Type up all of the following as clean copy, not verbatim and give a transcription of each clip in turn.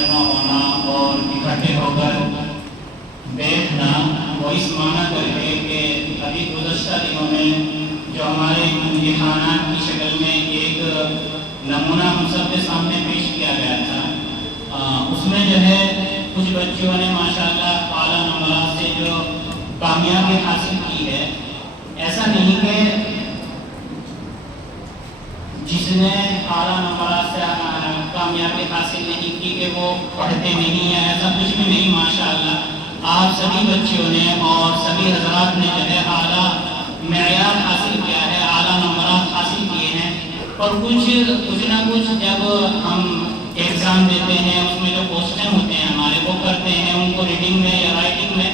جمع ہونا اور اکٹھے ہو کر بیٹھنا وہ اس معنی کر کے کہ ابھی گزشتہ دنوں میں جو ہمارے امتحانات کی شکل میں ایک نمونہ ہم سب کے سامنے پیش کیا گیا تھا، اس میں جو ہے کچھ بچیوں نے ماشاءاللہ اعلیٰ نمبرات سے جو کامیابی حاصل کی ہے، ایسا نہیں کہ جس نے اعلیٰ نمبرات سے کامیابی حاصل نہیں کی کہ وہ پڑھتے نہیں ہیں، ایسا کچھ بھی نہیں۔ ماشاءاللہ آپ سبھی بچیوں نے اور سبھی حضرات نے جو ہے اعلیٰ معیار حاصل کیا ہے، اعلیٰ نمبرات حاصل کیے ہیں، اور کچھ نہ کچھ جب ہم ایگزام دیتے ہیں اس میں جو کوشچن ہوتے ہیں ہمارے وہ کرتے ہیں، ان کو ریڈنگ میں یا رائٹنگ میں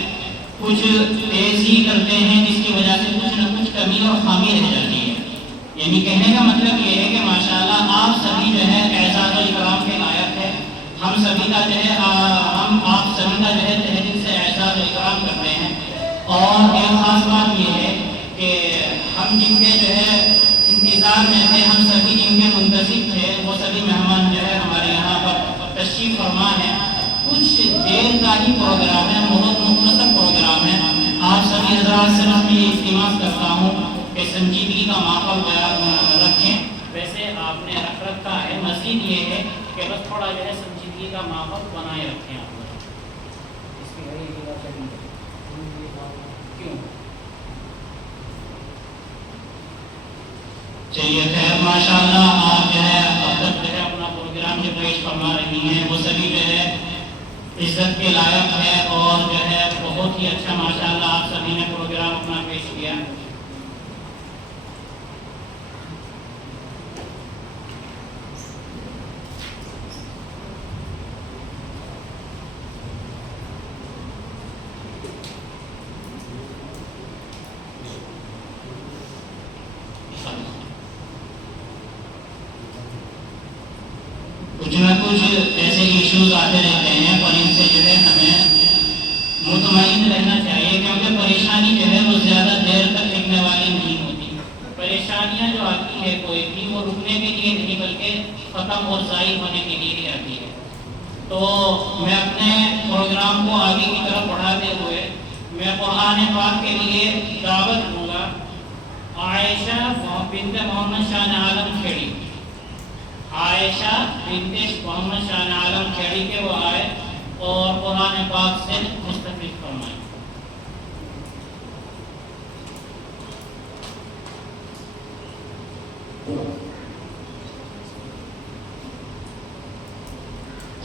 کچھ تیز ہی کرتے ہیں، جس کی وجہ سے کچھ نہ کچھ کمی اور خامی رہ جاتی ہے۔ یعنی کہنے کا مطلب یہ ہے کہ ماشاءاللہ آپ سبھی جو ہے اعزاز و اکرام کے لائق ہے، ہم سبھی کا جو ہے ہم آپ سبھی کا جو ہے تہ دل سے اعزاز و اکرام کرتے ہیں۔ اور ایک خاص بات یہ ہے کہ ہم جن کے جو ہے انتظار میں تھے، ہم سبھی جن کے منتظر تھے، وہ سبھی مہمان جو ہے ہمارے یہاں پر تشریف فرما ہے۔ کچھ دیر کا ہی پروگرام ہے، بہت مختصر پروگرام ہے۔ آپ سبھی حضرات سے میں یہ التماس کرتا ہوں کہ سنجیدگی کا ماحول رکھیں۔ ویسے آپ نے رکھ رکھا ہے، مزید یہ ہے کہ بس تھوڑا جو ہے سنجیدگی کا ماحول بنائے رکھیں آپ لوگ۔ اس کی گھڑی کی بات چلی کیوں؟ چلیے خیر، ماشاءاللہ آپ جو ہے اب تک جو ہے اپنا پروگرام جو پیش فرما رہی ہیں وہ سبھی جو ہے عزت کے لائق ہے، اور جو ہے بہت ہی اچھا ماشاءاللہ آپ سبھی نے پروگرام اپنا پیش کیا۔ کچھ نہ کچھ ایسے ایشوز آتے رہتے ہیں، پر ان سے جو ہے ہمیں مطمئن رہنا چاہیے، کیونکہ پریشانی جو ہے وہ زیادہ دیر تک ٹکنے والی نہیں ہوتی۔ پریشانیاں جو آتی ہے کوئی بھی، وہ رکنے کے لیے نہیں بلکہ ختم اور ضائع ہونے کے لیے ہی آتی ہے۔ تو میں اپنے پروگرام کو آگے کی طرف بڑھاتے ہوئے میں قرآن پاک کے لیے دعوت دوں گا عائشہ بنت محمد شاہ عالم کھیڑی، عائشہ بنت محمد شاہ عالم کھیڑی کے وہ آئے اور قرآن پاک سے مستفید فرمائے۔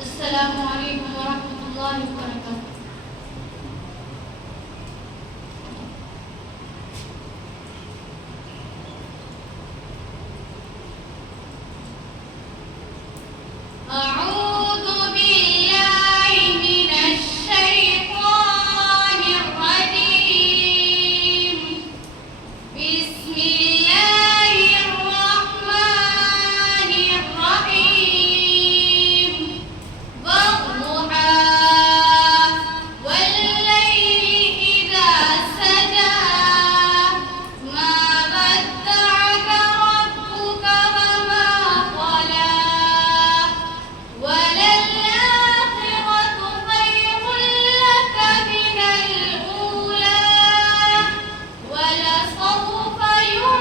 السلام علیکم ورحمۃ اللہ وبرکاتہ۔ أعوذ بالله من الشيطان الرجيم، بسم الله الرحمن الرحيم، والضحى والليل إذا سجى، ما ودعك ربك وما قلى، وللآخرة خير لك من الأولى، ولسوف يعطيك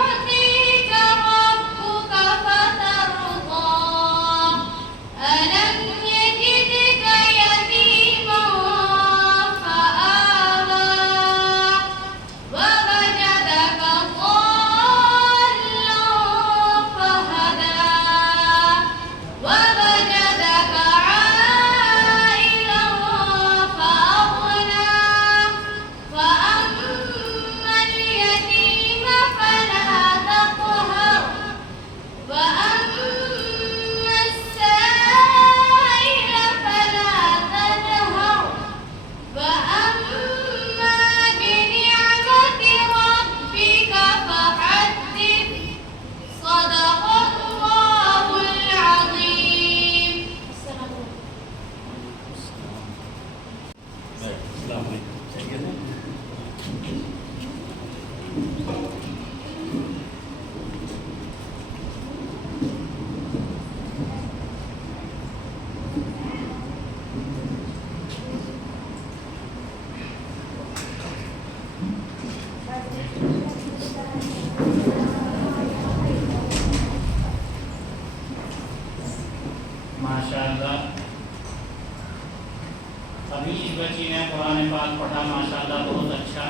پڑھا ماشاءاللہ بہت اچھا.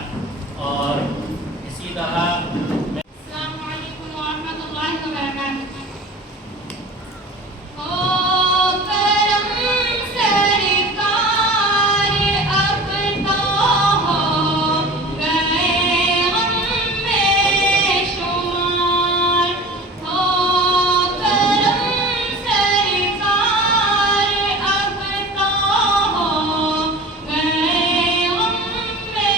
اور اسی طرح السلام علیکم ورحمۃ اللہ وبرکاتہ. او کرم سرکار اب تو ہو گئے غم بے شمار. او کرم سرکار اب تو ہو گئے غم بے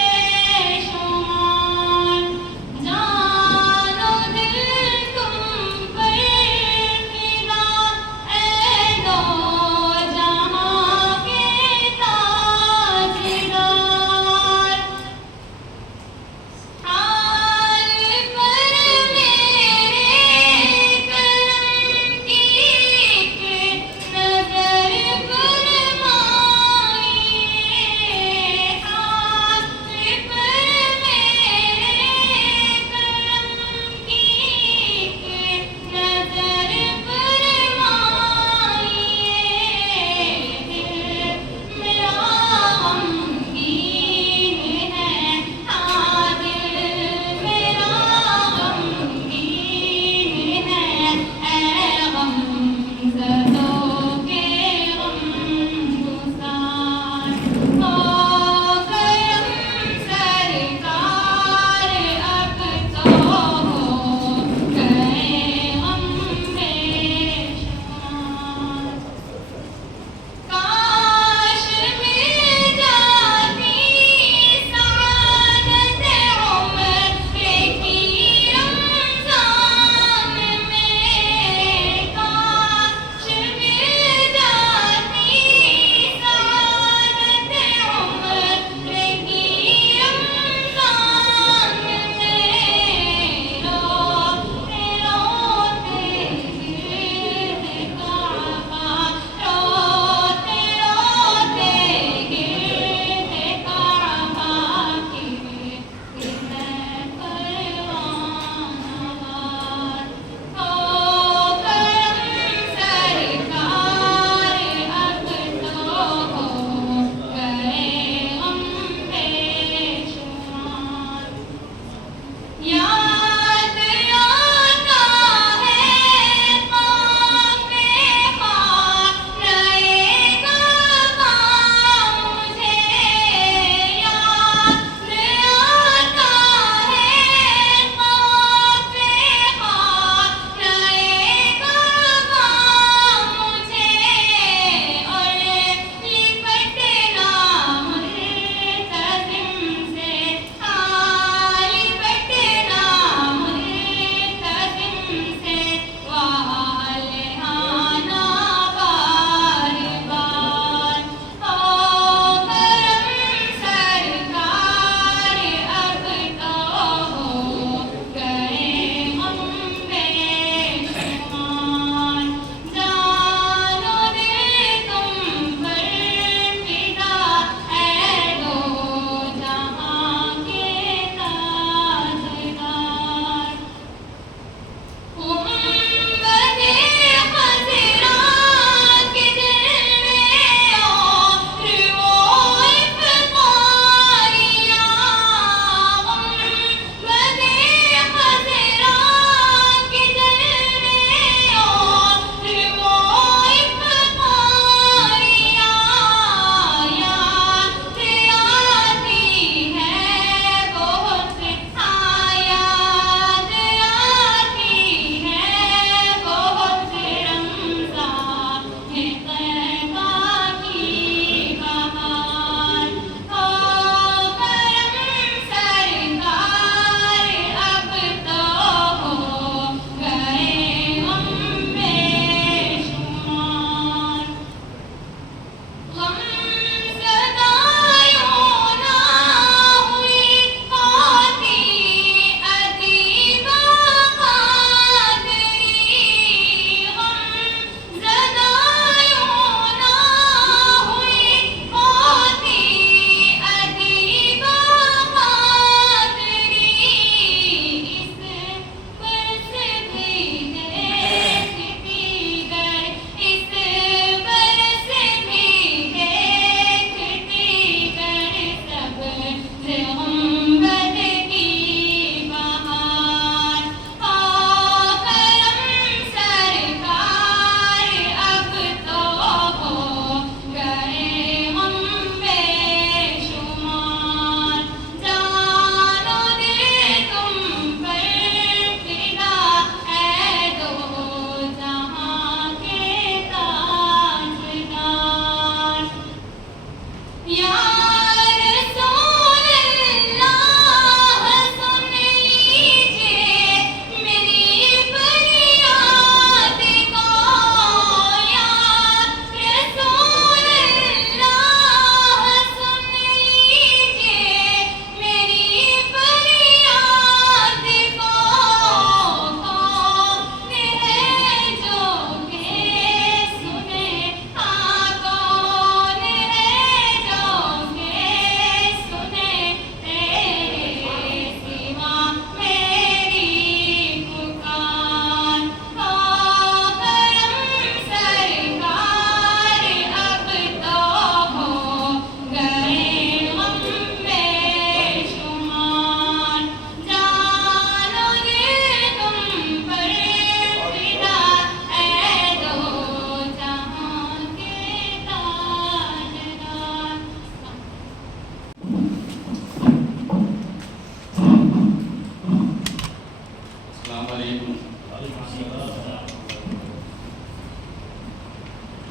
السلام علیکم.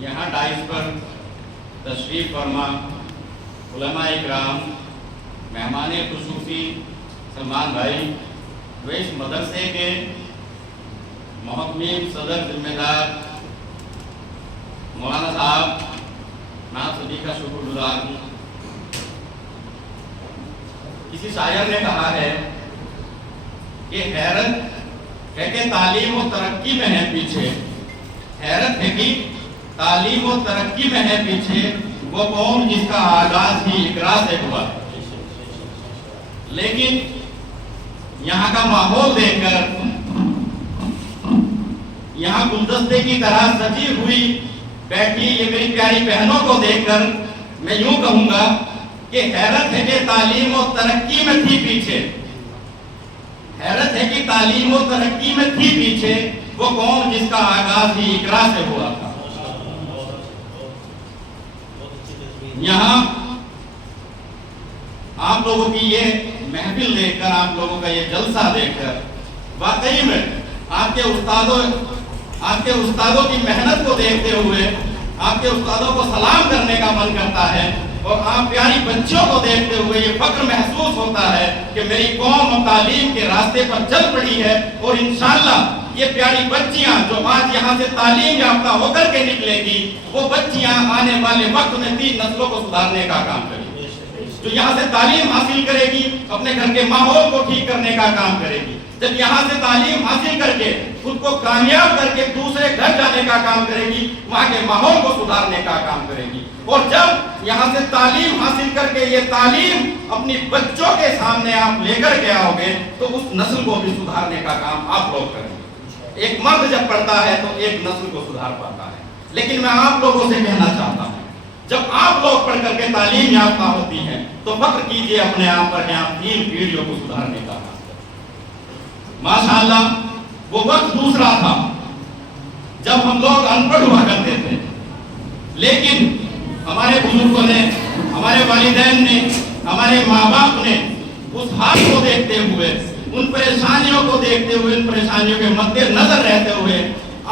یہاں ڈائز پر تشریف فرما علماء اکرام، مہمان خصوصی سلمان بھائی، جو اس مدرسے کے محتمم صدر ذمہ دار مولانا صاحب، میں آپ سبھی کا شکر گزار ہوں. کسی شاعر نے کہا ہے کہ حیرت ہے کہ تعلیم و ترقی میں ہے پیچھے، حیرت ہے کہ تعلیم و ترقی میں ہے پیچھے وہ قوم جس کا آغاز ہی اقرا سے ہوا. لیکن یہاں کا ماحول دیکھ کر، یہاں گلدستے کی طرح سجی ہوئی بیٹھی یہ میری پیاری بہنوں کو دیکھ کر میں یوں کہوں گا کہ حیرت ہے کہ تعلیم و ترقی میں تھی پیچھے، حیرت ہے کہ تعلیم و ترقی میں تھی پیچھے وہ قوم جس کا آغاز ہی اقرا سے ہوا تھا. یہاں آپ لوگوں کی یہ محفل دیکھ کر، آپ لوگوں کا یہ جلسہ دیکھ کر واقعی میں آپ کے استادوں کی محنت کو دیکھتے ہوئے آپ کے استادوں کو سلام کرنے کا من کرتا ہے، اور آپ پیاری بچوں کو دیکھتے ہوئے یہ فخر محسوس ہوتا ہے کہ میری قوم اب تعلیم کے راستے پر چل پڑی ہے. اور انشاءاللہ یہ پیاری بچیاں جو آج یہاں سے تعلیم یافتہ ہو کر کے نکلے گی، وہ بچیاں آنے والے وقت میں 3 نسلوں کو سدھارنے کا کام کریں گی. جو یہاں سے تعلیم حاصل کرے گی اپنے گھر کے ماحول کو ٹھیک کرنے کا کام کرے گی. جب یہاں سے تعلیم حاصل کر کے خود کو کامیاب کر کے دوسرے گھر جانے کا کام کرے گی، وہاں کے ماحول کو سدھارنے کا کام کرے گی. اور جب یہاں سے تعلیم حاصل کر کے یہ تعلیم اپنی بچوں کے سامنے آپ لے کر کے آؤ گے تو اس نسل کو بھی سدھارنے کا کام آپ لوگ کریں گے. ایک مرد جب پڑھتا ہے تو ایک نسل کو سدھار پاتا ہے. لیکن میں آپ لوگوں سے کہنا چاہتا ہوں، جب آپ لوگ پڑھ کر کے تعلیم یافتہ ہوتی ہیں تو فخر کیجئے اپنے آپ پر کہ آپ 3 پیڑھیوں کو سدھارنے کا کام کریں. ماشاءاللہ وہ وقت دوسرا تھا جب ہم لوگ ان پڑھ ہوا کرتے تھے، لیکن ہمارے بزرگوں نے، ہمارے والدین نے، ہمارے ماں باپ نے اس حال کو دیکھتے ہوئے، ان پریشانیوں کو دیکھتے ہوئے، ان پریشانیوں کے مد نظر رہتے ہوئے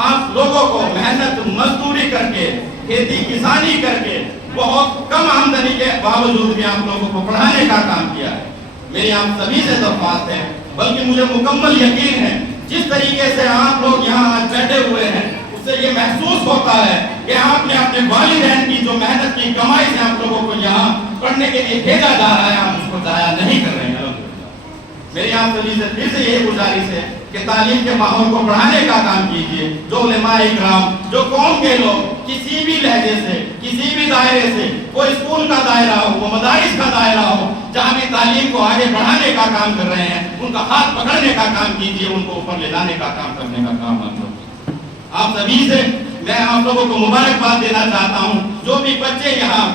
آپ لوگوں کو محنت مزدوری کر کے، کھیتی کسانی کر کے، بہت کم آمدنی کے باوجود بھی آپ لوگوں کو پڑھانے کا کام کیا ہے. میری آپ سبھی سے درخواست ہے، بلکہ مجھے مکمل یقین ہے جس طریقے سے آپ لوگ یہاں آج بیٹھے ہوئے ہیں اس سے یہ محسوس ہوتا ہے کہ آپ نے اپنے والدین کی جو محنت کی کمائی سے آپ لوگوں کو یہاں پڑھنے کے لیے بھیجا جا رہا ہے، آپ اس کو ضائع نہیں کر رہے ہیں. میری آپ سبھی سے پھر سے یہی گزارش ہے کہ تعلیم کے ماحول کو بڑھانے کا کام کیجیے. جو علماء اکرام، جو قوم کے لوگ کسی بھی لہجے سے، کسی بھی دائرے سے، وہ اسکول کا دائرہ ہو، وہ مدارس کا دائرہ ہو، جہاں بھی تعلیم کو آگے بڑھانے کا کام کر رہے ہیں، ان کا ہاتھ پکڑنے کا کام کیجیے، ان کو اوپر لے جانے کا کام کرنے کا کام آپ سبھی سے میں آپ لوگوں کو مبارکباد دینا چاہتا ہوں. جو بھی بچے یہاں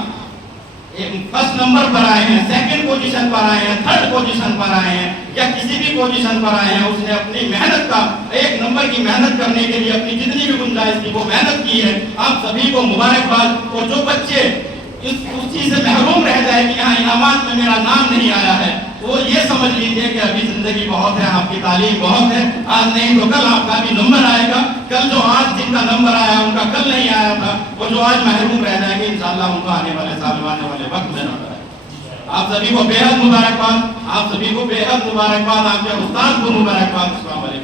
فرسٹ نمبر پر آئے ہیں، سیکنڈ پوزیشن پر آئے ہیں، تھرڈ پوزیشن پر آئے ہیں، یا کسی بھی پوزیشن پر آئے ہیں، اس نے اپنی محنت کا 1 نمبر کی محنت کرنے کے لیے اپنی جتنی بھی گنجائش تھی وہ محنت کی ہے. آپ سبھی کو مبارکباد. اور جو بچے اس چیز سے محروم رہ جائے کہ یہاں انعامات میں میرا نام نہیں آیا ہے، وہ یہ سمجھ لیجئے کہ ابھی زندگی بہت ہے، آپ کی تعلیم بہت ہے، آج نہیں تو کل آپ کا بھی نمبر آئے گا. کل جو آج جن کا نمبر آیا ان کا کل نہیں آیا تھا، وہ جو آج محروم رہ جائیں گے انشاءاللہ ان کو آنے والے سال، آنے والے وقت میں نمبر آئے گا. آپ سبھی کو بے حد مبارکباد. آپ سبھی کو بے حد مبارکباد. آپ کے استاد کو مبارکباد. السلام علیکم.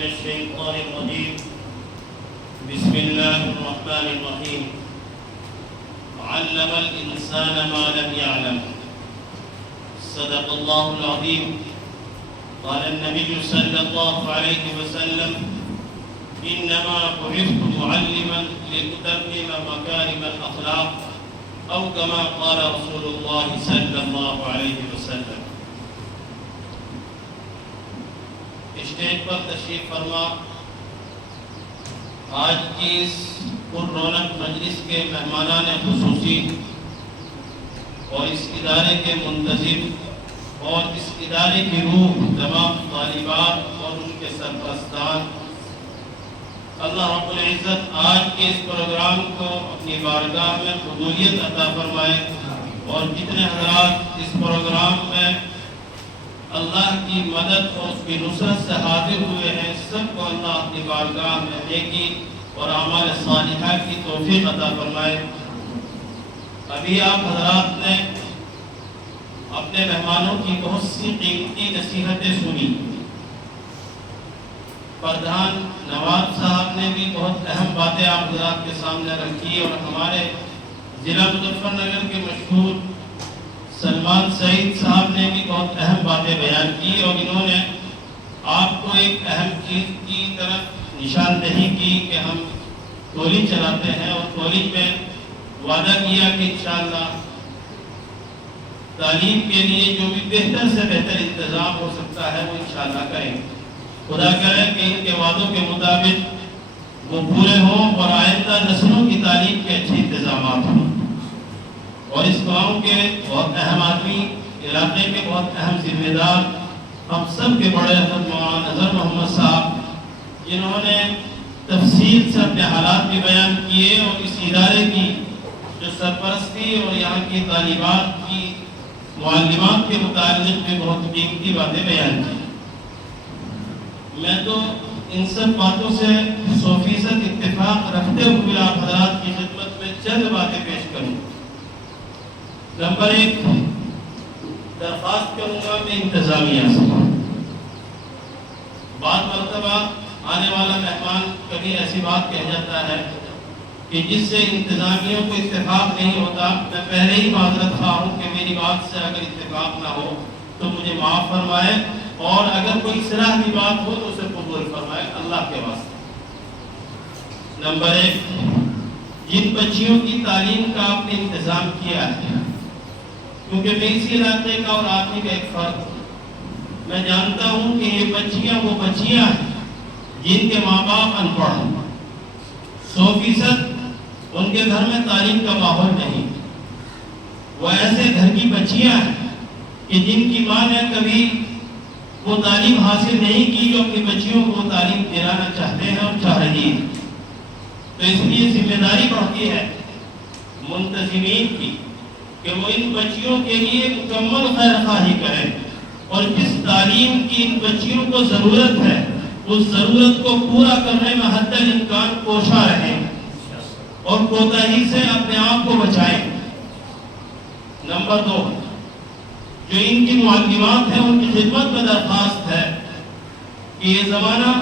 من الشيطان الرجيم بسم الله الرحمن الرحيم علم الإنسان ما لم يعلم صدق الله العظيم قال النبي صلى الله عليه وسلم إنما بعثت معلما لأتمم مكارم الأخلاق أو كما قال رسول الله صلى الله عليه وسلم. اسٹیج پر تشریف فرما آج کی اس پر رونق مجلس کے مہمانان خصوصی اور اس ادارے کے منتظم اور اس ادارے کی روح تمام طالبات اور ان کے سرپرستان، اللہ رب العزت آج کے اس پروگرام کو اپنی بارگاہ میں قبولیت عطا فرمائے، اور جتنے حضرات اس پروگرام میں اللہ کی مدد اور اس کی نصرت سے حاضر ہوئے ہیں، سب کو اللہ اپنی بارگاہ میں نیکی اور اعمال صالحہ کی توفیق عطا فرمائے۔ ابھی آپ حضرات نے اپنے مہمانوں کی بہت سی قیمتی نصیحتیں سنی۔ پردھان نواب صاحب نے بھی بہت اہم باتیں آپ حضرات کے سامنے رکھی، اور ہمارے ضلع مظفر نگر کے مشہور سلمان سعید صاحب نے بھی بہت اہم باتیں بیان کی، اور انہوں نے آپ کو ایک اہم چیز کی طرف نشاندہی کی کہ ہم کالج چلاتے ہیں، اور کالج میں وعدہ کیا کہ انشاءاللہ تعلیم کے لیے جو بھی بہتر سے بہتر انتظام ہو سکتا ہے وہ انشاءاللہ کریں گے۔ خدا کرے کہ ان کے وعدوں کے مطابق وہ پورے ہوں اور آئندہ نسلوں کی تعلیم کے اچھے انتظامات ہوں۔ اور اس گاؤں کے بہت اہم آدمی، علاقے کے بہت اہم ذمہ دار، ہم سب کے بڑے حضرت مولانا اظہر محمد صاحب، جنہوں نے تفصیل سے اپنے حالات بھی بیان کیے اور اس ادارے کی جو سرپرستی اور یہاں کی طالبات کی معلمات کے متعلق بھی بہت قیمتی باتیں بیان کی۔ میں تو ان سب باتوں سے 100% اتفاق رکھتے ہوئے آپ حضرات کی خدمت میں چند باتیں پیش کروں۔ نمبر 1، درخواست کروں گا میں انتظامیہ سے۔ بعض مرتبہ آنے والا مہمان کبھی ایسی بات کہہ جاتا ہے کہ جس سے انتظامیوں کو اتفاق نہیں ہوتا، میں پہلے ہی معذرت خواہ ہوں کہ میری بات سے اگر اتفاق نہ ہو تو مجھے معاف فرمائے، اور اگر کوئی اصلاح کی بات ہو تو اسے قبول فرمائے اللہ کے واسطے۔ نمبر 1، جن بچیوں کی تعلیم کا آپ نے انتظام کیا ہے، کیونکہ میں اسی علاقے کا اور آدمی کا ایک فرق ہوں، میں جانتا ہوں کہ یہ بچیاں وہ بچیاں ہیں جن کے ماں باپ ان پڑھ ہیں، 100% ان کے گھر میں تعلیم کا ماحول نہیں۔ وہ ایسے گھر کی بچیاں ہیں کہ جن کی ماں نے کبھی وہ تعلیم حاصل نہیں کی جو اپنی بچیوں کو تعلیم دلانا چاہتے ہیں اور چاہ رہی ہیں۔ تو اس لیے ذمہ داری بڑھتی ہے منتظمین کی کہ وہ ان بچیوں کے لیے مکمل خیر خواہی کریں، اور جس تعلیم کی ان بچیوں کو ضرورت ہے اس ضرورت کو پورا کرنے میں حد الامکان کوشاں رہیں اور کوتاہی سے اپنے آپ کو بچائیں۔ نمبر 2، جو ان کی معلمات ہیں ان کی خدمت میں درخواست ہے کہ یہ زمانہ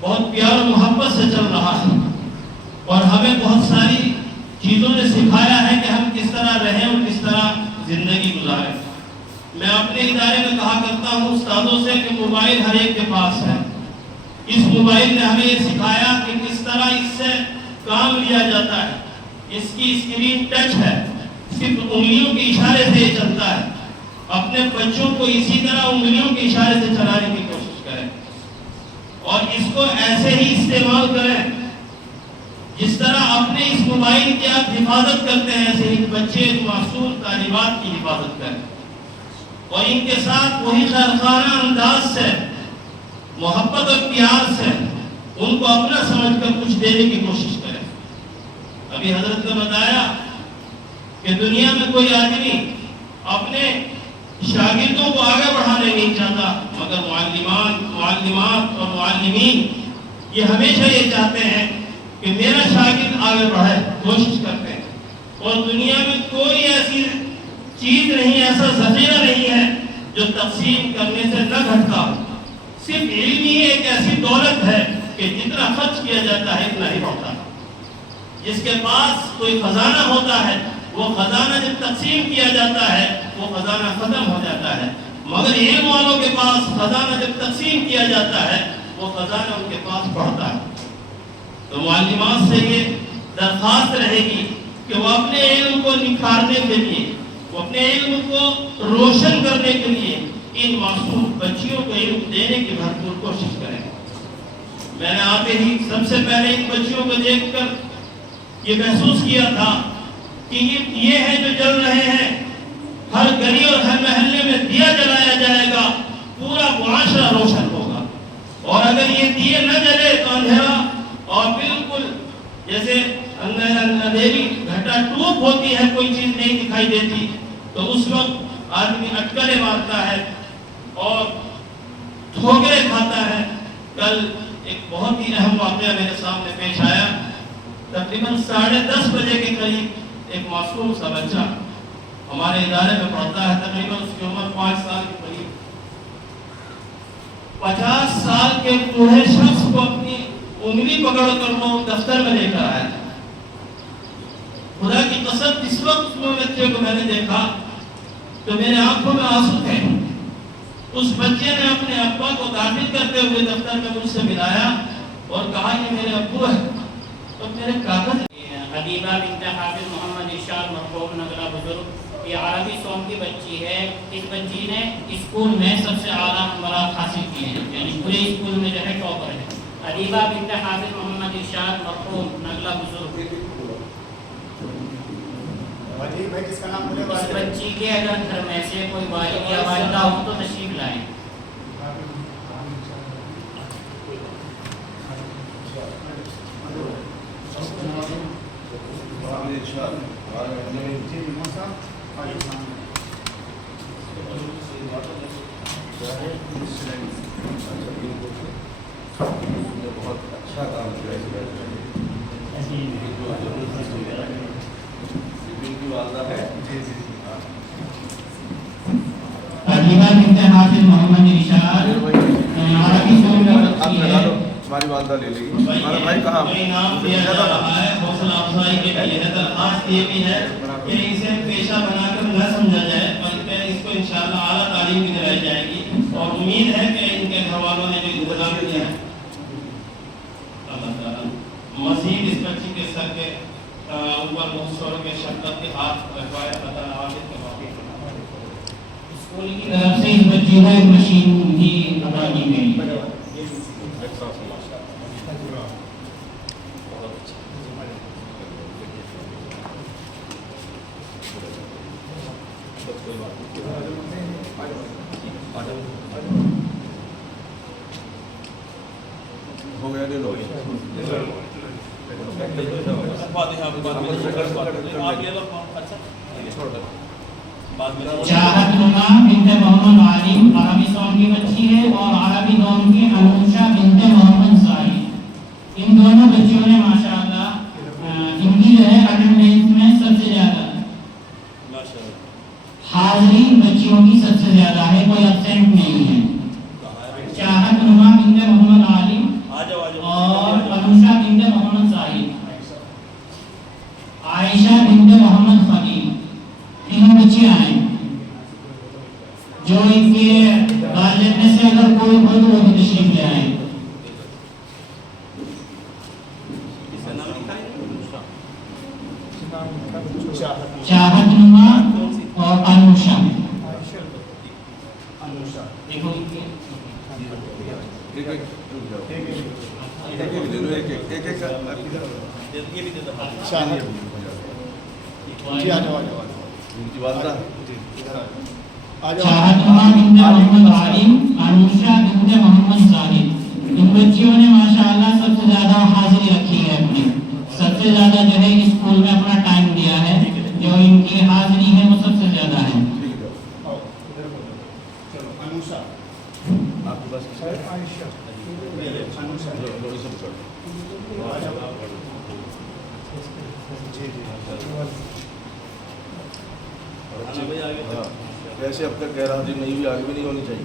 بہت پیار و محبت سے چل رہا ہے، اور ہمیں بہت ساری چیزوں نے سکھایا ہے کہ ہم کس طرح رہیں اور کس طرح زندگی گزاریں۔ میں اپنے ادارے میں کہا کرتا ہوں استادوں سے کہ موبائل ہر ایک کے پاس ہے، اس موبائل نے ہمیں یہ سکھایا کہ کس طرح اس سے کام لیا جاتا ہے، اس کی اسکرین ٹچ ہے، صرف انگلیوں کے اشارے سے یہ چلتا ہے۔ اپنے بچوں کو اسی طرح انگلیوں کے اشارے سے چلانے کی کوشش کریں، اور اس کو ایسے ہی استعمال کریں جس طرح اپنے اس موبائل کی آپ حفاظت کرتے ہیں، ایسے ہی بچے معصوم طالبات کی حفاظت کریں، اور ان کے ساتھ وہی خیرخواہانہ انداز سے، محبت اور پیار سے ان کو اپنا سمجھ کر کچھ دینے کی کوشش کریں۔ ابھی حضرت نے بتایا کہ دنیا میں کوئی آدمی اپنے شاگردوں کو آگے بڑھانے نہیں چاہتا، مگر معلمات اور معلمین یہ ہمیشہ یہ چاہتے ہیں کہ میرا شاگرد آگے بڑھے، کوشش کرتے ہیں۔ اور دنیا میں کوئی ایسی چیز نہیں، ایسا ذخیرہ نہیں ہے جو تقسیم کرنے سے نہ گھٹتا ہو۔ صرف علم ہی ایک ایسی دولت ہے کہ جتنا خرچ کیا جاتا ہے اتنا ہی ہوتا ہے. جس کے پاس کوئی خزانہ ہوتا ہے وہ خزانہ جب تقسیم کیا جاتا ہے وہ خزانہ ختم ہو جاتا ہے، مگر علم والوں کے پاس خزانہ جب تقسیم کیا جاتا ہے وہ خزانہ ان کے پاس بڑھتا ہے. تو معلمات سے یہ درخواست رہے گی کہ وہ اپنے علم کو نکھارنے کے لیے، وہ اپنے علم کو روشن کرنے کے لیے ان معصوم بچیوں کو علم دینے کی بھرپور کوشش کریں. میں نے آتے ہی سب سے پہلے ان بچیوں کو دیکھ کر یہ محسوس کیا تھا کہ یہ ہے جو جل رہے ہیں. ہر گلی اور ہر محلے میں دیا جلایا جائے گا، پورا معاشرہ روشن ہوگا. اور اگر یہ دیے نہ جلے تو اندھیرا اور بالکل جیسے اندھیری گھٹا ٹوپ ہوتی ہے، کوئی چیز نہیں دکھائی دیتی، تو اس وقت آدمی اٹکلے مارتا ہے اور ٹھوکرے کھاتا ہے. کل ایک بہت ہی اہم واقعہ میرے سامنے پیش آیا. تقریباً 10:30 بجے کے قریب ایک معصوم سا بچہ ہمارے ادارے میں پڑھتا ہے. تقریباً اس کی عمر 5 سال کے قریب. 50 سال کے بوڑھے شخص کو اپنی انگلی پکڑ کر وہ دفتر میں لے کر آیا. خدا کی قسم اس وقت اس بچے کو میں نے دیکھا تو میرے آنکھوں میں آنسو تھے. اس بچے نے اپنے ابا کو داخل کرتے ہوئے دفتر میں مجھ سے ملایا اور کہا یہ میرے ابو ہے. تو میرے کاغذ حبیبہ بنت حافظ محمد ارشاد مرحوم نگلا بزرگ، یہ عربی سوم کی بچی ہے. اس بچی نے اسکول میں سب سے اعلیٰ نمبرات حاصل کیے ہیں، یعنی پورے اسکول میں جو ہے ٹاپر ہے. حبیبہ بنت حافظ محمد ارشاد مرحوم نگلا بزرگ. اس بچی کے اگر گھر میں سے کوئی والد یا والدہ ہو تو تشریف لائیں. بہت اچھا کام کیا حبیبہ بنت حافظ محمد ارشاد عربی سوم کی بچی ہے. ہماری والدہ لے لے گی. ہمارا بھائی کہاں انعام دیا جا رہا ہے حوصلہ افزائی کے لیے. درخواست یہ بھی ہے کہ اسے پیشہ بنا کر نہ سمجھا جائے بلکہ اس کو انشاءاللہ اعلیٰ تعلیم بھی دلائی جائے گی. اور امید ہے کہ ان کے گھر والوں نے جو انتظام کیا ہے اللہ تعالیٰ مزید اس بچی کے سر کے اوپر بہت کے شفقت کے ہاتھ رکھوائے. اللہ تعالیٰ عاجز کے واقع اسکول کی طرف سے اس بچی کو ایک مشین بھی عطا کی گئی. ہو گیا لے لو. چاہت نما بنت محمد عالم عربی سوم کی بچی ہے اور عربی دوم کی انوشا بنت محمد زاہد. ان دونوں بچیوں نے ماشاءاللہ ان کی جو ہے اٹینڈنس میں سب سے زیادہ حاضری بچیوں کی سب سے زیادہ ہے، کوئی ابسینٹ نہیں ہے. چاہت نما بنت محمد عالم اور انوشا بنت محمد زاہد. عائشہ بنت محمد خلیل تینوں بچیاں ہیں جو ان کے والد میں سے اگر کوئی ہو تو وہ بھی تشریف لے آئیں. چاہت نما اور انوشا. دیکھو چاہت نما بنت محمد عالم انوشا بنت محمد زاہد. ان بچیوں نے ماشاءاللہ سب سے زیادہ حاضری رکھی ہے، اپنی سب سے زیادہ جو ہے اسکول میں اپنا ٹائم دیا ہے. جو ان کی حاضری ہے وہ سب سے زیادہ ہے. ویسے اب تک کہہ رہا تھی نہیں بھی آگے بھی نہیں ہونی چاہیے.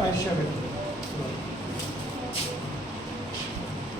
عائشہ بیٹی